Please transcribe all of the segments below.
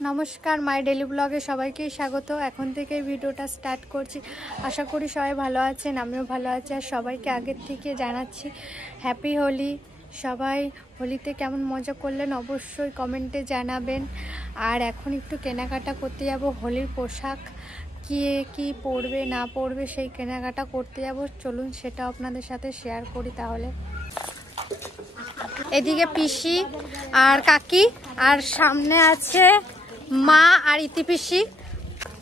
নমস্কার, মাই ডেলি ব্লগে সবাইকে স্বাগত। এখন থেকে ভিডিওটা স্টার্ট করছি। আশা করি সবাই ভালো আছেন, আমিও ভালো আছি। আর সবাইকে আগের থেকে জানাচ্ছি হ্যাপি হোলি। সবাই হোলিতে কেমন মজা করলেন অবশ্যই কমেন্টে জানাবেন। আর এখন একটু কেনাকাটা করতে যাব, হোলির পোশাক কি পরবে না পরবে সেই কেনাকাটা করতে যাব। চলুন সেটা আপনাদের সাথে শেয়ার করি তাহলে। এদিকে পিসি আর কাকি, আর সামনে আছে মা আর ইতি পিসি।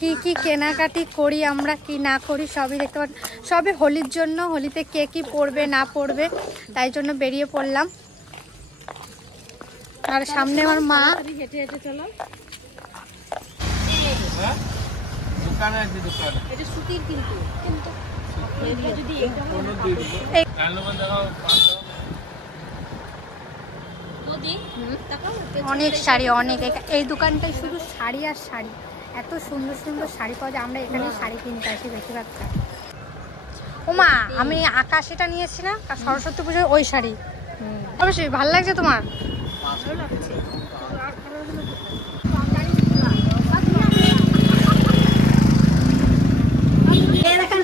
কি কেনাকাটি করি আমরা, কি না করি সবই দেখতে পাচ্ছি। সবই হোলির জন্য, হোলিতে কে কি পরবে না পরবে তাই জন্য বেরিয়ে পড়লাম। আর সামনে আমার মা। হেঁটে হেঁটে চলো। এটা সুতির কিন্তু অনেক শাড়ি, অনেক। এই দোকানটায় শুধু শাড়ি আর শাড়ি, এত সুন্দর সুন্দর শাড়ি পাওয়া যায়। আমরা এখানে শাড়ি কিনতে আসি বেশিরভাগটা। ওমা, আমি আকাশিটা নিয়েছি না সরস্বতী পুজোর, ওই শাড়ি অবশ্যই ভালো লাগছে তোমার। ভালো লাগছে।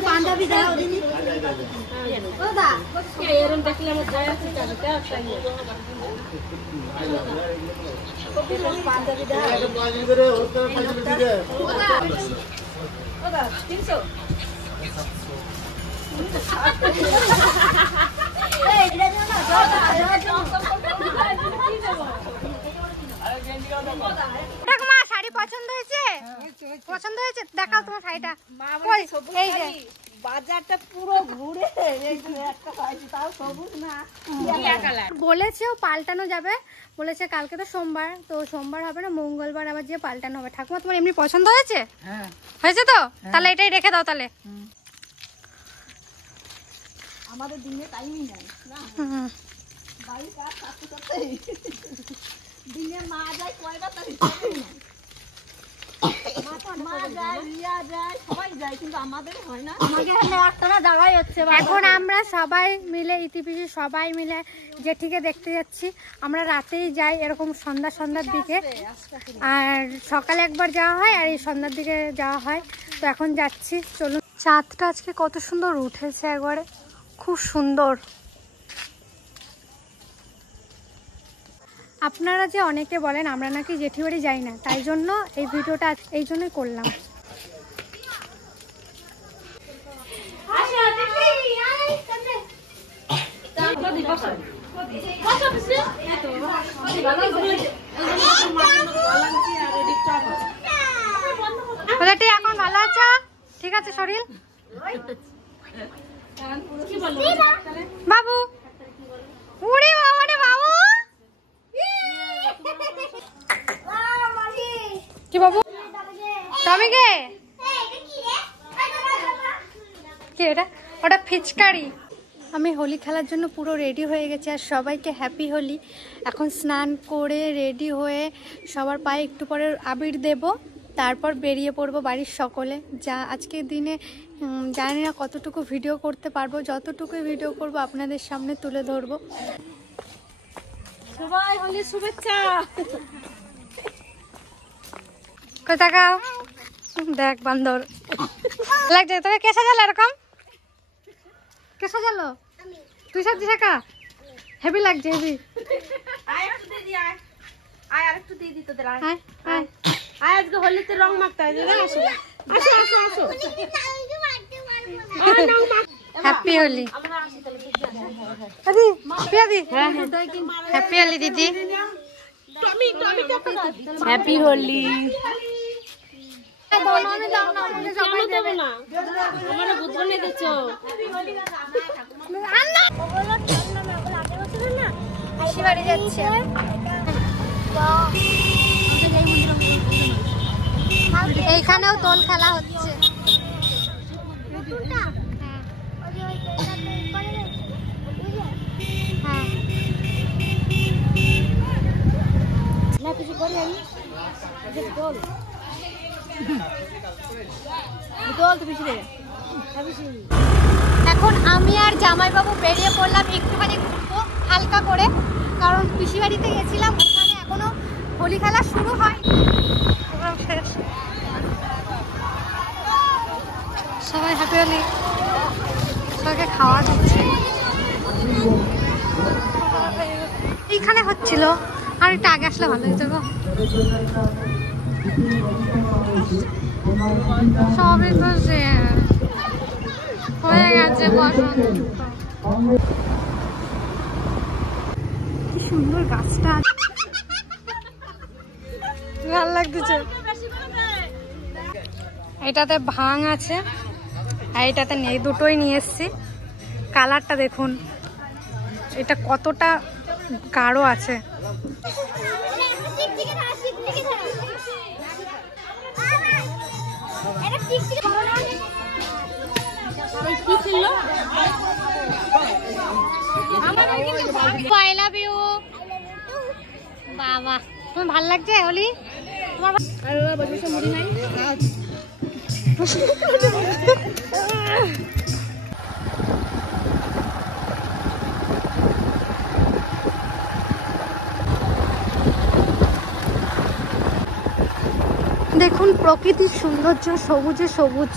পাঞ্জাবি দাও দিদি। এরকম দেখলে আমার যায় আছে পাঞ্জাবি দাও। মা শাড়ি পছন্দ হয়েছে? পছন্দ হয়েছে? দেখাও তোমার শাড়িটা। এই যে বাজারটা পুরো ঘুরে একটা পাইছি, তাও সবুজ না। বলেছেও পাল্টানো যাবে, বলেছে কালকে তো সোমবার, তো সোমবার হবে না, মঙ্গলবার আবার যে পাল্টানো হবে। ঠাকুমা তোমার এমনি পছন্দ হয়েছে? হ্যাঁ হয়েছে তো, তাহলে এটাই রেখে দাও তাহলে। আমাদের দিনে টাইমই নাই না, বাড়ি কাজ করতে করতে দিনে মা যায় কয়বার তার হিসাবই নাই। এখন আমরা সবাই মিলে ইতিপিসি সবাই মিলে জেঠিকে দেখতে যাচ্ছি। আমরা রাতেই যাই এরকম সন্ধ্যার দিকে, আর সকালে একবার যাওয়া হয় আর এই সন্ধ্যার দিকে যাওয়া হয়। তো এখন যাচ্ছি, চলুন। চাঁদটা আজকে কত সুন্দর উঠেছে, একবারে খুব সুন্দর। আপনারা যে অনেকে বলেন আমরা নাকি জেঠি বাড়ি যাই না, তাই জন্য এই ভিডিওটা এই জন্যই করলাম। এখন ভালো আছো? ঠিক আছে শরীর? বাবু, উড়ে বাবা রে বাবু। কি বাবু? তুমি কে? কি এটা? ওটা ফিচকারি। আমি হোলি খেলার জন্য পুরো রেডি হয়ে গেছি, আর সবাইকে হ্যাপি হোলি। এখন স্নান করে রেডি হয়ে সবার পায়ে একটু পরে আবির দেব, তারপর বেরিয়ে পড়বো বাড়ির সকলে। যা আজকের দিনে জানি না কতটুকু ভিডিও করতে পারবো, যতটুকু ভিডিও করব আপনাদের সামনে তুলে ধরবো। সবাই হোলির শুভেচ্ছা। কোথাকাও দেখ বান্দর লাগছে তোকে। কে সাজালো এরকম? কে সাজালো? তুই সাজি শেখা। হেভি লাগছে, হেভি। আরেকটু দিয়ে দি তোদের। আজকে হোলিতে রং মাখতে হয়। আসো হ্যাপি হোলি। হ্যাপি হোলি দিদি। হ্যাপি হোলি। বাড়ি যাচ্ছে। এইখানেও দোল খেলা হচ্ছে। না কিছু করি আমি দোল দোল তো বেশি দেবে। এখন আমি আর জামাইবাবু বেরিয়ে পড়লাম একটুখানি ঘুরবো হালকা করে, কারণ পিসি বাড়িতে গেছিলাম, ওখানে এখনো হোলি খেলা শুরু হয়নি। হ্যাপি হোলি তোকে খাওয়া দিচ্ছে। এইখানে হচ্ছিল, আর একটু আগে আসলে ভালো হতো গো। সবই তো হয়ে গেছে বসন্ত। কি সুন্দর গাছটা, ভালো লাগতেছে। এটাতে ভাং আছে আর এটাতে নেই, দুটোই নিয়ে এসছি। কালারটা দেখুন, এটা কতটা গাঢ় আছে। I love you বাবা। তোমার ভালো লাগছে হোলি? তোমার দেখুন প্রকৃতির সৌন্দর্য, সবুজে সবুজ।